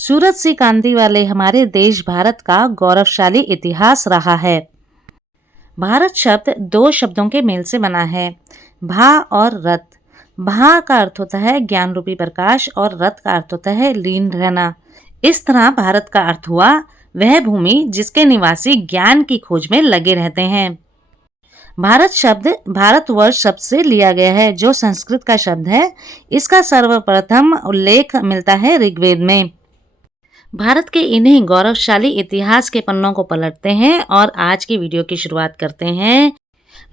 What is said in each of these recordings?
सूरज सी कांति वाले हमारे देश भारत का गौरवशाली इतिहास रहा है। भारत शब्द दो शब्दों के मेल से बना है, भा और रत। भा का अर्थ होता है ज्ञान रूपी प्रकाश और रत का अर्थ होता है लीन रहना। इस तरह भारत का अर्थ हुआ वह भूमि जिसके निवासी ज्ञान की खोज में लगे रहते हैं। भारत शब्द भारतवर्ष शब्द से लिया गया है, जो संस्कृत का शब्द है। इसका सर्वप्रथम उल्लेख मिलता है ऋग्वेद में। भारत के इन्हीं गौरवशाली इतिहास के पन्नों को पलटते हैं और आज की वीडियो की शुरुआत करते हैं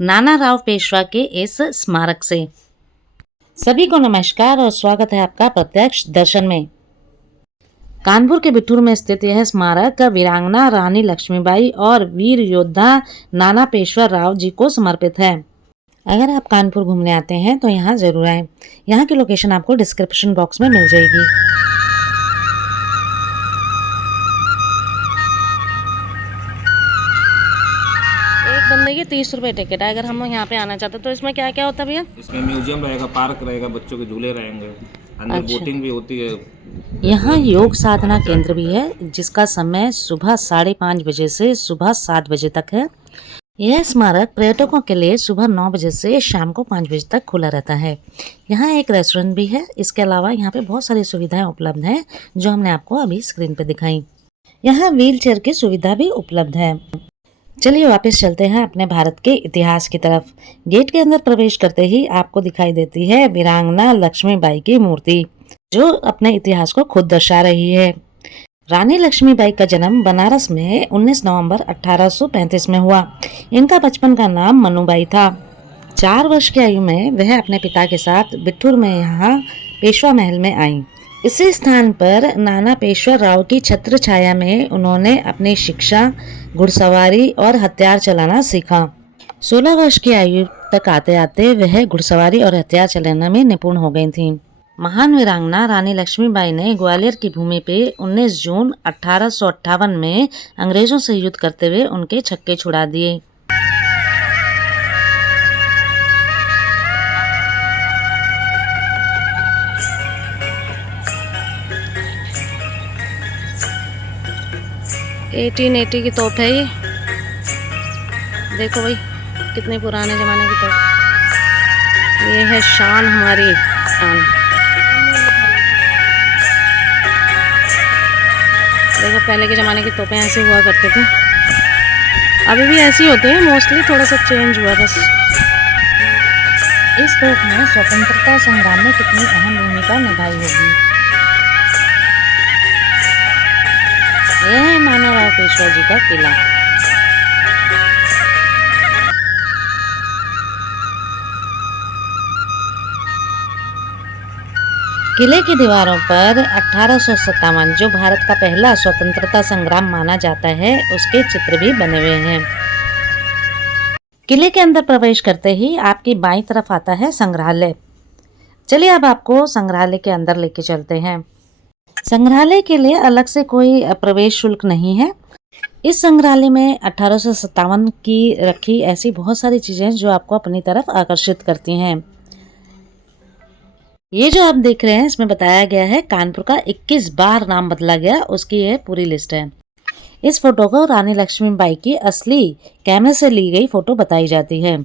नानाराव पेशवा के इस स्मारक से। सभी को नमस्कार और स्वागत है आपका प्रत्यक्ष दर्शन में। कानपुर के बिठूर में स्थित यह स्मारक वीरांगना रानी लक्ष्मीबाई और वीर योद्धा नाना पेशवा राव जी को समर्पित है। अगर आप कानपुर घूमने आते हैं तो यहाँ जरूर आएं। यहाँ की लोकेशन आपको डिस्क्रिप्शन बॉक्स में मिल जाएगी। बंदे की 30 रुपये टिकट है। अगर हम यहाँ पे आना चाहते तो इसमें क्या क्या होता है भैया? इसमें म्यूजियम रहेगा, पार्क रहेगा, बच्चों के झूले रहेंगे, अंदर बोटिंग भी होती है। यहाँ योग साधना केंद्र भी है, जिसका समय सुबह 5:30 बजे से सुबह 7 बजे तक है। यह स्मारक पर्यटकों के लिए सुबह 9 बजे से शाम को 5 बजे तक खुला रहता है। यहाँ एक रेस्टोरेंट भी है। इसके अलावा यहाँ पे बहुत सारी सुविधाएं उपलब्ध हैं, जो हमने आपको अभी स्क्रीन पे दिखाई। यहाँ व्हील चेयर की सुविधा भी उपलब्ध है। चलिए वापस चलते हैं अपने भारत के इतिहास की तरफ। गेट के अंदर प्रवेश करते ही आपको दिखाई देती है वीरांगना लक्ष्मीबाई की मूर्ति, जो अपने इतिहास को खुद दर्शा रही है। रानी लक्ष्मीबाई का जन्म बनारस में 19 नवंबर 1835 में हुआ। इनका बचपन का नाम मनुबाई था। 4 वर्ष की आयु में वह अपने पिता के साथ बिठूर में यहाँ पेशवा महल में आई। इसी स्थान पर नाना पेशवा राव की छत्र छाया में उन्होंने अपनी शिक्षा, घुड़सवारी और हथियार चलाना सीखा। 16 वर्ष की आयु तक आते आते वह घुड़सवारी और हथियार चलाने में निपुण हो गई थीं। महान वीरांगना रानी लक्ष्मीबाई ने ग्वालियर की भूमि पे 19 जून 1858 में अंग्रेजों से युद्ध करते हुए उनके छक्के छुड़ा दिए। (1880) की तोप है ये। देखो भाई, कितने पुराने जमाने की तोप। ये है शान, हमारी शान। देखो, पहले के ज़माने की तोपें ऐसे हुआ करते थे। अभी भी ऐसी होते हैं, मोस्टली थोड़ा सा चेंज हुआ बस। इस तोप ने स्वतंत्रता संग्राम में कितनी अहम भूमिका निभाई होगी। यह है नानाराव पेशवा जी का किला। किले की दीवारों पर 1857, जो भारत का पहला स्वतंत्रता संग्राम माना जाता है, उसके चित्र भी बने हुए हैं। किले के अंदर प्रवेश करते ही आपकी बाईं तरफ आता है संग्रहालय। चलिए अब आपको संग्रहालय के अंदर लेके चलते हैं। संग्रहालय के लिए अलग से कोई प्रवेश शुल्क नहीं है। इस संग्रहालय में 1857 की रखी ऐसी बहुत सारी चीजें जो आपको अपनी तरफ आकर्षित करती हैं। ये जो आप देख रहे हैं, इसमें बताया गया है कानपुर का 21 बार नाम बदला गया, उसकी ये पूरी लिस्ट है। इस फोटो को रानी लक्ष्मीबाई की असली कैमरे से ली गई फोटो बताई जाती है।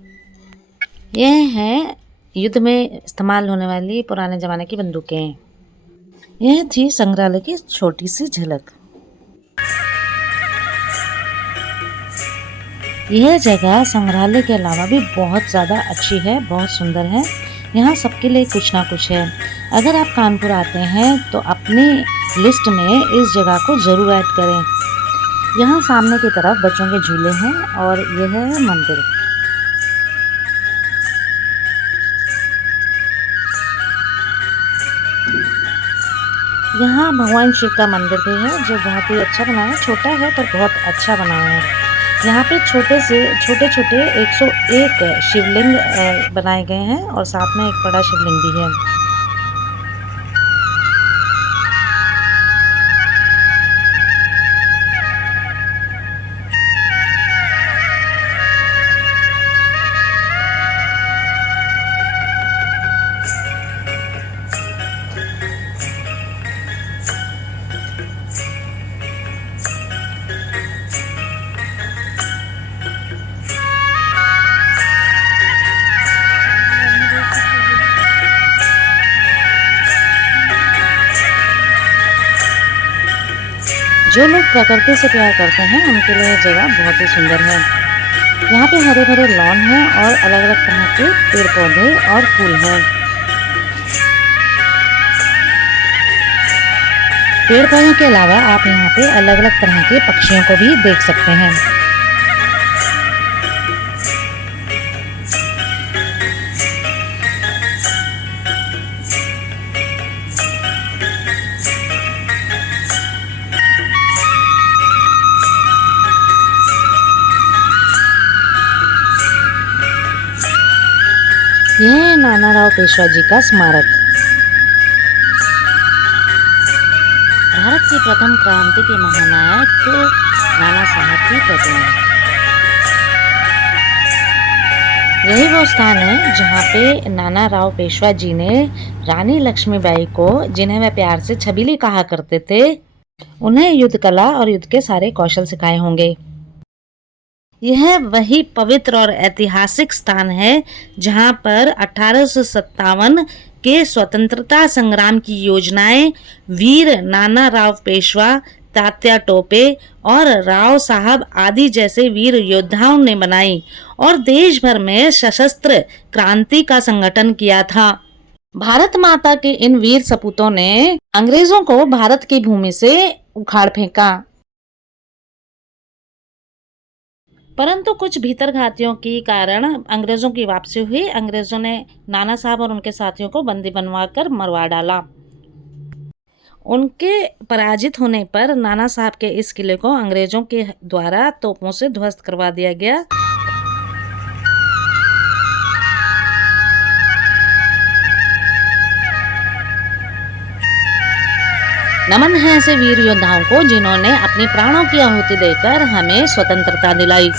यह है युद्ध में इस्तेमाल होने वाली पुराने जमाने की बंदूकें। यह थी संग्रहालय की छोटी सी झलक। यह जगह संग्रहालय के अलावा भी बहुत ज़्यादा अच्छी है, बहुत सुंदर है। यहाँ सबके लिए कुछ ना कुछ है। अगर आप कानपुर आते हैं तो अपनी लिस्ट में इस जगह को ज़रूर ऐड करें। यहाँ सामने की तरफ बच्चों के झूले हैं और यह है मंदिर। यहाँ भगवान शिव का मंदिर भी है, जो बहुत ही अच्छा बना है। छोटा है पर बहुत अच्छा बना है। यहाँ पे छोटे छोटे 101 शिवलिंग बनाए गए हैं और साथ में एक बड़ा शिवलिंग भी है। जो लोग प्रकृति से प्यार करते हैं उनके लिए ये जगह बहुत ही सुंदर है। यहाँ पे हरे भरे लॉन हैं और अलग अलग तरह के पेड़ पौधे और फूल हैं। पेड़ पौधों के अलावा आप यहाँ पे अलग अलग तरह के पक्षियों को भी देख सकते हैं। यह है नानाराव पेशवा जी का स्मारक। भारत की प्रथम क्रांति के महानायक नाना साहब की प्रतिमा। यही वो स्थान है जहाँ पे नानाराव पेशवा जी ने रानी लक्ष्मीबाई को, जिन्हें वह प्यार से छबीली कहा करते थे, उन्हें युद्ध कला और युद्ध के सारे कौशल सिखाए होंगे। यह वही पवित्र और ऐतिहासिक स्थान है जहां पर 1857 के स्वतंत्रता संग्राम की योजनाएं वीर नानाराव पेशवा, तात्या टोपे और राव साहब आदि जैसे वीर योद्धाओं ने बनाई और देश भर में सशस्त्र क्रांति का संगठन किया था। भारत माता के इन वीर सपूतों ने अंग्रेजों को भारत की भूमि से उखाड़ फेंका, परंतु कुछ भीतरघातियों के कारण अंग्रेजों की वापसी हुई। अंग्रेजों ने नाना साहब और उनके साथियों को बंदी बनवाकर मरवा डाला। उनके पराजित होने पर नाना साहब के इस किले को अंग्रेजों के द्वारा तोपों से ध्वस्त करवा दिया गया। नमन है ऐसे वीर योद्धाओं को जिन्होंने अपने प्राणों की आहुति देकर हमें स्वतंत्रता दिलाई।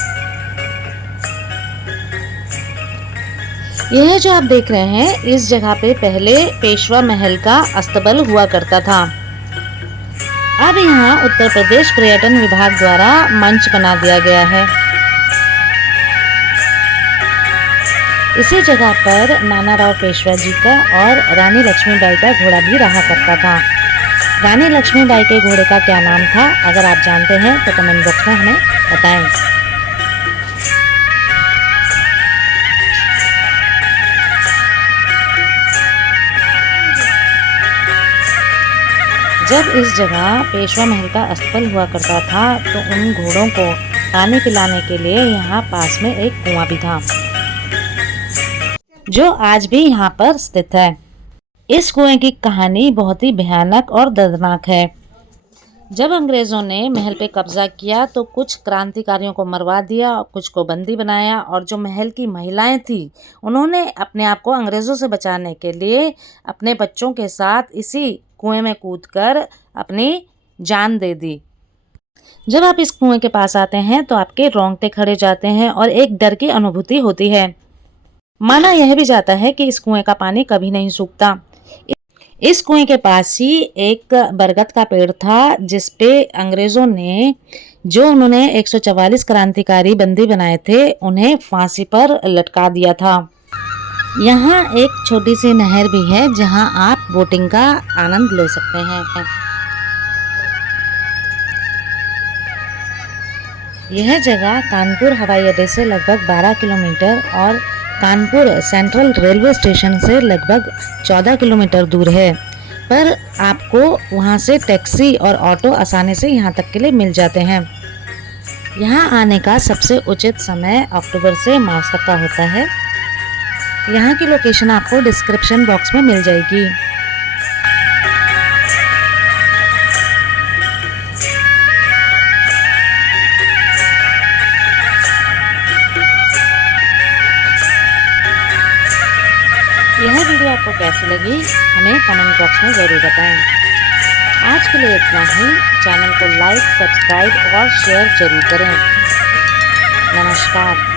यह जो आप देख रहे हैं, इस जगह पे पहले पेशवा महल का अस्तबल हुआ करता था। अब यहाँ उत्तर प्रदेश पर्यटन विभाग द्वारा मंच बना दिया गया है। इसी जगह पर नानाराव पेशवा जी का और रानी लक्ष्मीबाई का घोड़ा भी रहा करता था। रानी लक्ष्मीबाई के घोड़े का क्या नाम था, अगर आप जानते हैं तो कमेंट बॉक्स में हमें बताएं। जब इस जगह पेशवा महल का अस्तबल हुआ करता था तो उन घोड़ों को पानी पिलाने के लिए यहाँ पास में एक कुआं भी था, जो आज भी यहाँ पर स्थित है। इस कुएं की कहानी बहुत ही भयानक और दर्दनाक है। जब अंग्रेजों ने महल पे कब्जा किया तो कुछ क्रांतिकारियों को मरवा दिया, कुछ को बंदी बनाया, और जो महल की महिलाएं थी उन्होंने अपने आप को अंग्रेजों से बचाने के लिए अपने बच्चों के साथ इसी कुएं में कूदकर अपनी जान दे दी। जब आप इस कुएं के पास आते हैं तो आपके रोंगटे खड़े जाते हैं और एक डर की अनुभूति होती है। माना यह भी जाता है कि इस कुएं का पानी कभी नहीं सूखता। इस कुएं के पास ही एक बरगद का पेड़ था जिसपे अंग्रेजों ने, जो उन्होंने 144 क्रांतिकारी बंदी बनाए थे, उन्हें फांसी पर लटका दिया था। यहाँ एक छोटी सी नहर भी है जहाँ आप बोटिंग का आनंद ले सकते हैं। यह जगह कानपुर हवाई अड्डे से लगभग 12 किलोमीटर और कानपुर सेंट्रल रेलवे स्टेशन से लगभग 14 किलोमीटर दूर है, पर आपको वहां से टैक्सी और ऑटो आसानी से यहां तक के लिए मिल जाते हैं। यहां आने का सबसे उचित समय अक्टूबर से मार्च तक का होता है। यहां की लोकेशन आपको डिस्क्रिप्शन बॉक्स में मिल जाएगी। यह वीडियो आपको कैसी लगी हमें कमेंट बॉक्स में ज़रूर बताएं। आज के लिए इतना ही। चैनल को लाइक, सब्सक्राइब और शेयर जरूर करें। नमस्कार।